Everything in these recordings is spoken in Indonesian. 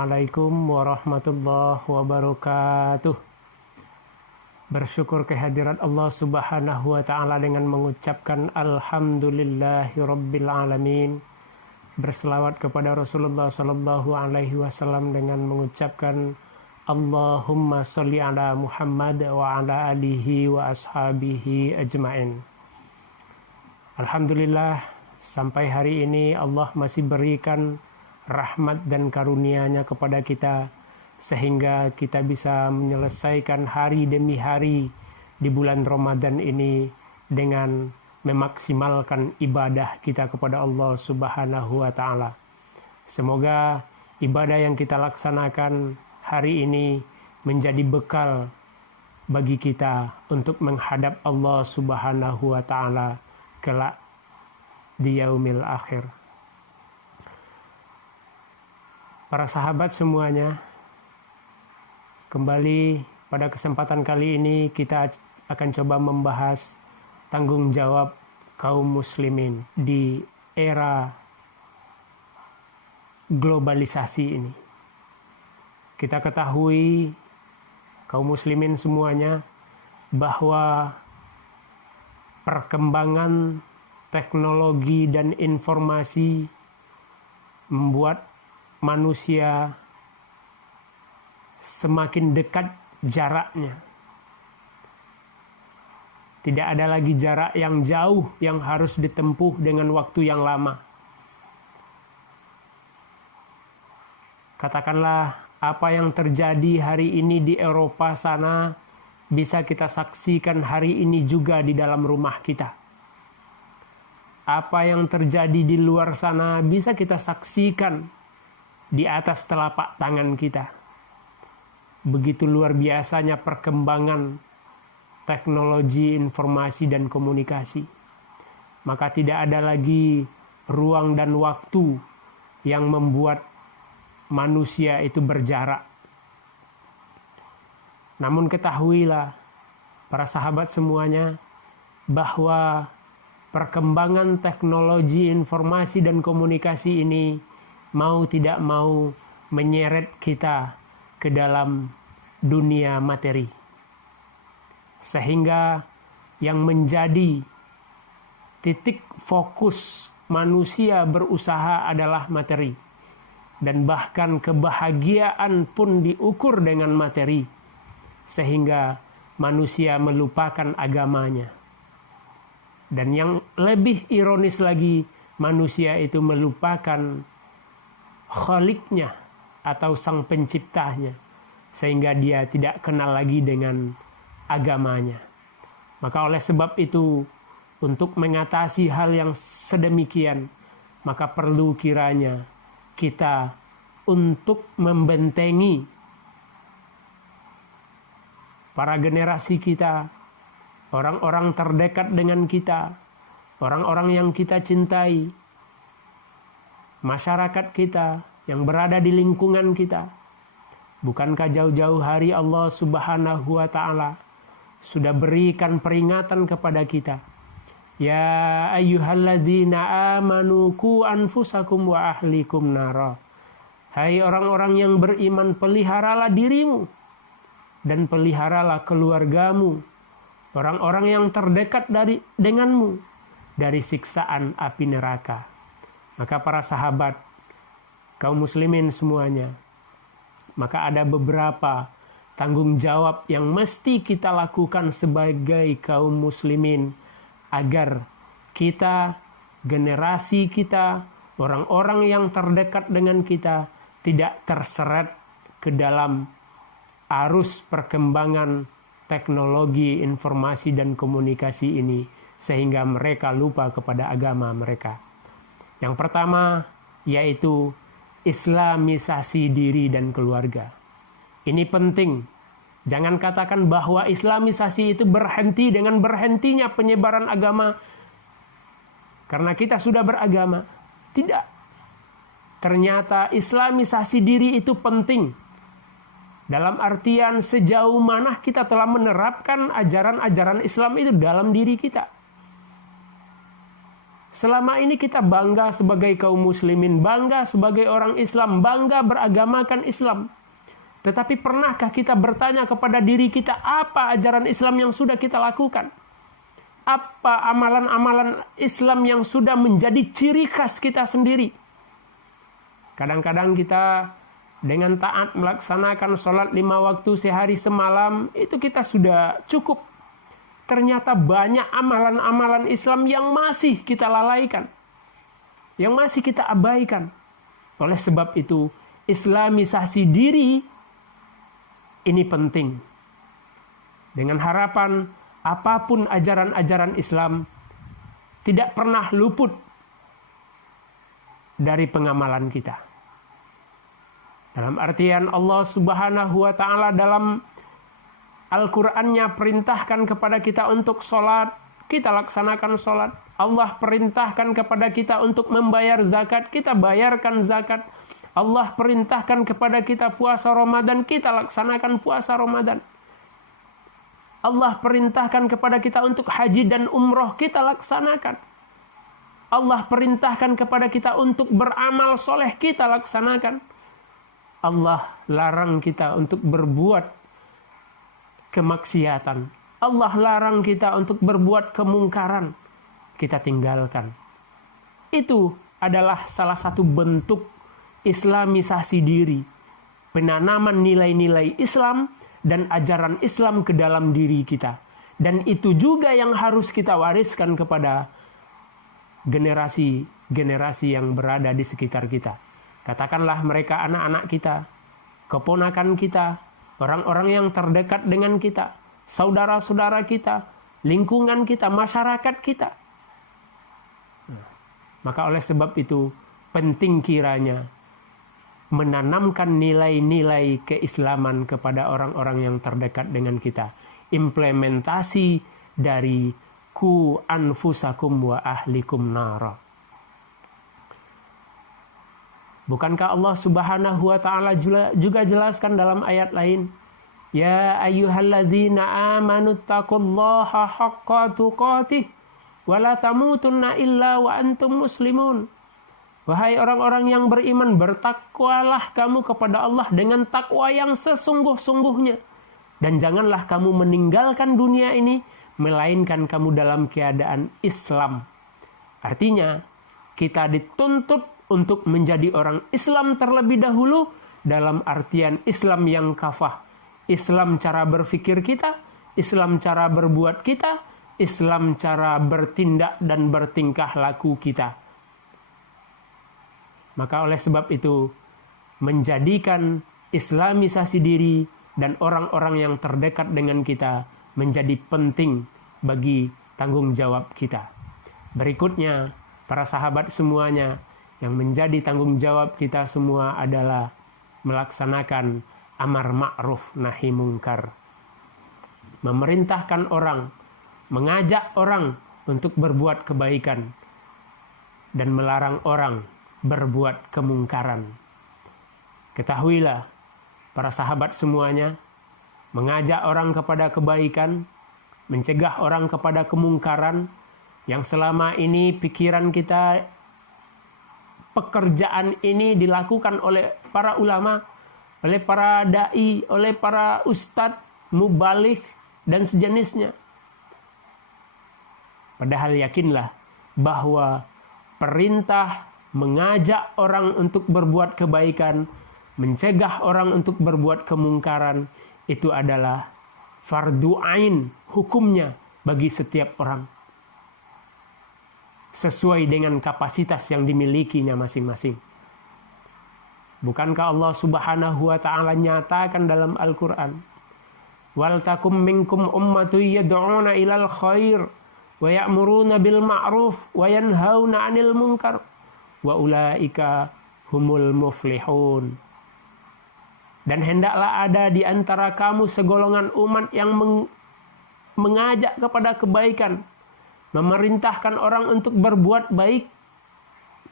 Assalamualaikum warahmatullahi wabarakatuh. Bersyukur kehadirat Allah Subhanahu wa ta'ala dengan mengucapkan Alhamdulillahirabbil alamin. Berselawat kepada Rasulullah sallallahu alaihi wasallam dengan mengucapkan Allahumma sholli ala Muhammad wa ala alihi wa ashabihi ajmain. Alhamdulillah, sampai hari ini Allah masih berikan rahmat dan karunia-Nya kepada kita, sehingga kita bisa menyelesaikan hari demi hari di bulan Ramadan ini dengan memaksimalkan ibadah kita kepada Allah Subhanahu wa ta'ala. Semoga ibadah yang kita laksanakan hari ini menjadi bekal bagi kita untuk menghadap Allah Subhanahu wa ta'ala kelak di yaumil akhir. Para sahabat semuanya, kembali pada kesempatan kali ini kita akan coba membahas tanggung jawab kaum muslimin di era globalisasi ini. Kita ketahui kaum muslimin semuanya bahwa perkembangan teknologi dan informasi membuat manusia semakin dekat jaraknya. Tidak ada lagi jarak yang jauh yang harus ditempuh dengan waktu yang lama. Katakanlah apa yang terjadi hari ini di Eropa sana bisa kita saksikan hari ini juga di dalam rumah kita. Apa yang terjadi di luar sana bisa kita saksikan di atas telapak tangan kita. Begitu luar biasanya perkembangan teknologi informasi dan komunikasi. Maka tidak ada lagi ruang dan waktu yang membuat manusia itu berjarak. Namun ketahuilah para sahabat semuanya bahwa perkembangan teknologi informasi dan komunikasi ini mau tidak mau menyeret kita ke dalam dunia materi. Sehingga yang menjadi titik fokus manusia berusaha adalah materi. Dan bahkan kebahagiaan pun diukur dengan materi. Sehingga manusia melupakan agamanya. Dan yang lebih ironis lagi, manusia itu melupakan Khaliknya atau sang penciptanya, sehingga dia tidak kenal lagi dengan agamanya. Maka oleh sebab itu, untuk mengatasi hal yang sedemikian, maka perlu kiranya kita untuk membentengi para generasi kita, orang-orang terdekat dengan kita, orang-orang yang kita cintai, masyarakat kita yang berada di lingkungan kita. Bukankah jauh-jauh hari Allah Subhanahu wa ta'ala sudah berikan peringatan kepada kita? Ya ayyuhalladzina amanu qu anfusakum wa ahlikum nara. Hai orang-orang yang beriman, peliharalah dirimu dan peliharalah keluargamu, orang-orang yang terdekat denganmu dari siksaan api neraka. Maka para sahabat, kaum muslimin semuanya, maka ada beberapa tanggung jawab yang mesti kita lakukan sebagai kaum muslimin agar kita, generasi kita, orang-orang yang terdekat dengan kita tidak terseret ke dalam arus perkembangan teknologi, informasi dan komunikasi ini sehingga mereka lupa kepada agama mereka. Yang pertama yaitu islamisasi diri dan keluarga. Ini penting. Jangan katakan bahwa islamisasi itu berhenti dengan berhentinya penyebaran agama karena kita sudah beragama. Tidak. Ternyata islamisasi diri itu penting. Dalam artian sejauh mana kita telah menerapkan ajaran-ajaran Islam itu dalam diri kita. Selama ini kita bangga sebagai kaum muslimin, bangga sebagai orang Islam, bangga beragamakan Islam. Tetapi pernahkah kita bertanya kepada diri kita, apa ajaran Islam yang sudah kita lakukan? Apa amalan-amalan Islam yang sudah menjadi ciri khas kita sendiri? Kadang-kadang kita dengan taat melaksanakan sholat 5 waktu sehari semalam, itu kita sudah cukup. Ternyata banyak amalan-amalan Islam yang masih kita lalaikan, yang masih kita abaikan. Oleh sebab itu, islamisasi diri ini penting. Dengan harapan apapun ajaran-ajaran Islam tidak pernah luput dari pengamalan kita. Dalam artian Allah Subhanahu wa Ta'ala dalam Al-Qur'annya perintahkan kepada kita untuk sholat, kita laksanakan sholat. Allah perintahkan kepada kita untuk membayar zakat, kita bayarkan zakat. Allah perintahkan kepada kita puasa Ramadan, kita laksanakan puasa Ramadan. Allah perintahkan kepada kita untuk haji dan umroh, kita laksanakan. Allah perintahkan kepada kita untuk beramal soleh, kita laksanakan. Allah larang kita untuk berbuat kemaksiatan. Allah larang kita untuk berbuat kemungkaran, kita tinggalkan. Itu adalah salah satu bentuk islamisasi diri, penanaman nilai-nilai Islam dan ajaran Islam ke dalam diri kita. Dan itu juga yang harus kita wariskan kepada generasi-generasi yang berada di sekitar kita. Katakanlah mereka anak-anak kita, keponakan kita, orang-orang yang terdekat dengan kita, saudara-saudara kita, lingkungan kita, masyarakat kita. Maka oleh sebab itu, penting kiranya menanamkan nilai-nilai keislaman kepada orang-orang yang terdekat dengan kita. Implementasi dari ku anfusakum wa ahlikum nara. Bukankah Allah Subhanahu wa Ta'ala juga jelaskan dalam ayat lain? Ya ayyuhalladzina amanu taqullaha haqqa tuqatih wa la tamutunna illa wa antum muslimun. Wahai orang-orang yang beriman, bertakwalah kamu kepada Allah dengan takwa yang sesungguh-sungguhnya. Dan janganlah kamu meninggalkan dunia ini, melainkan kamu dalam keadaan Islam. Artinya, kita dituntut untuk menjadi orang Islam terlebih dahulu dalam artian Islam yang kafah. Islam cara berpikir kita, Islam cara berbuat kita, Islam cara bertindak dan bertingkah laku kita. Maka oleh sebab itu, menjadikan islamisasi diri dan orang-orang yang terdekat dengan kita menjadi penting bagi tanggung jawab kita. Berikutnya, para sahabat semuanya, yang menjadi tanggung jawab kita semua adalah melaksanakan amar ma'ruf nahi mungkar. Memerintahkan orang, mengajak orang untuk berbuat kebaikan, dan melarang orang berbuat kemungkaran. Ketahuilah, para sahabat semuanya, mengajak orang kepada kebaikan, mencegah orang kepada kemungkaran, yang selama ini pikiran kita, pekerjaan ini dilakukan oleh para ulama, oleh para da'i, oleh para ustadz, mubaligh, dan sejenisnya. Padahal yakinlah bahwa perintah mengajak orang untuk berbuat kebaikan, mencegah orang untuk berbuat kemungkaran, itu adalah fardu ain hukumnya bagi setiap orang. Sesuai dengan kapasitas yang dimilikinya masing-masing. Bukankah Allah Subhanahu wa Ta'ala nyatakan dalam Al-Quran, wal takum minkum ummatun yad'una ilal khair wa ya'muruna bil ma'ruf wa yanhauna 'anil munkar wa ulaika humul muflihun. Dan hendaklah ada di antara kamu segolongan umat yang mengajak kepada kebaikan, memerintahkan orang untuk berbuat baik,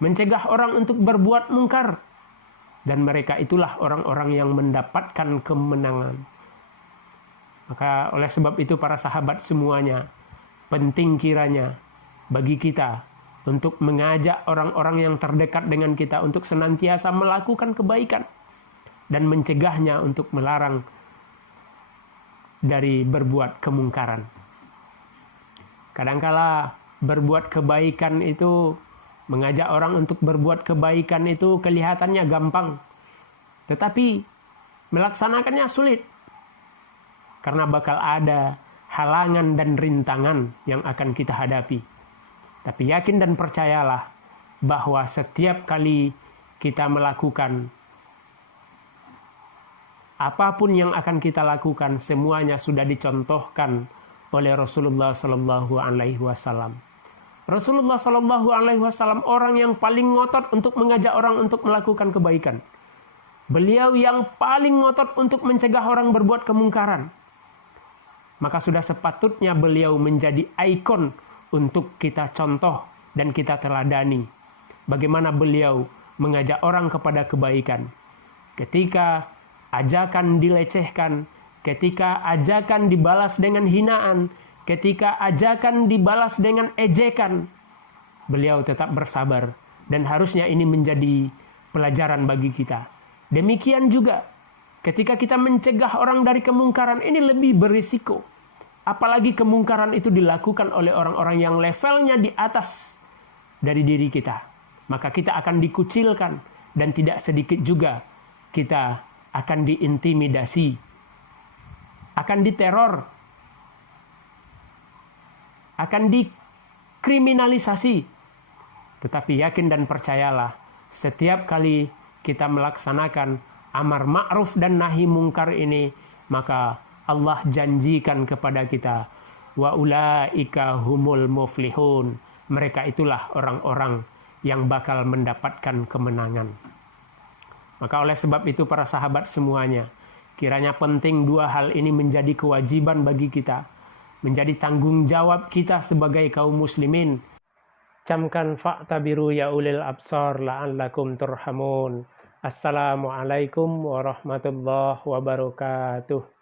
mencegah orang untuk berbuat mungkar. Dan mereka itulah orang-orang yang mendapatkan kemenangan. Maka oleh sebab itu para sahabat semuanya, penting kiranya bagi kita untuk mengajak orang-orang yang terdekat dengan kita untuk senantiasa melakukan kebaikan dan mencegahnya untuk melarang dari berbuat kemungkaran. Kadangkala berbuat kebaikan itu, mengajak orang untuk berbuat kebaikan itu kelihatannya gampang, tetapi melaksanakannya sulit. Karena bakal ada halangan dan rintangan yang akan kita hadapi. Tapi yakin dan percayalah bahwa setiap kali kita melakukan apapun yang akan kita lakukan, semuanya sudah dicontohkan oleh Rasulullah Sallallahu Alaihi Wasallam. Rasulullah Sallallahu Alaihi Wasallam orang yang paling ngotot untuk mengajak orang untuk melakukan kebaikan. Beliau yang paling ngotot untuk mencegah orang berbuat kemungkaran. Maka sudah sepatutnya beliau menjadi ikon untuk kita contoh dan kita teladani. Bagaimana beliau mengajak orang kepada kebaikan. Ketika ajakan dilecehkan, ketika ajakan dibalas dengan hinaan, ketika ajakan dibalas dengan ejekan, beliau tetap bersabar. Dan harusnya ini menjadi pelajaran bagi kita. Demikian juga ketika kita mencegah orang dari kemungkaran, ini lebih berisiko. Apalagi kemungkaran itu dilakukan oleh orang-orang yang levelnya di atas dari diri kita. Maka kita akan dikucilkan dan tidak sedikit juga kita akan diintimidasi, akan diteror, akan dikriminalisasi. Tetapi yakin dan percayalah, setiap kali kita melaksanakan amar ma'ruf dan nahi mungkar ini, maka Allah janjikan kepada kita, wa ulaika humul muflihun. Mereka itulah orang-orang yang bakal mendapatkan kemenangan. Maka oleh sebab itu para sahabat semuanya, kiranya penting dua hal ini menjadi kewajiban bagi kita, menjadi tanggung jawab kita sebagai kaum muslimin. Camkan fa'tabiru ya ulil absar la'allakum turhamun. Assalamualaikum warahmatullahi wabarakatuh.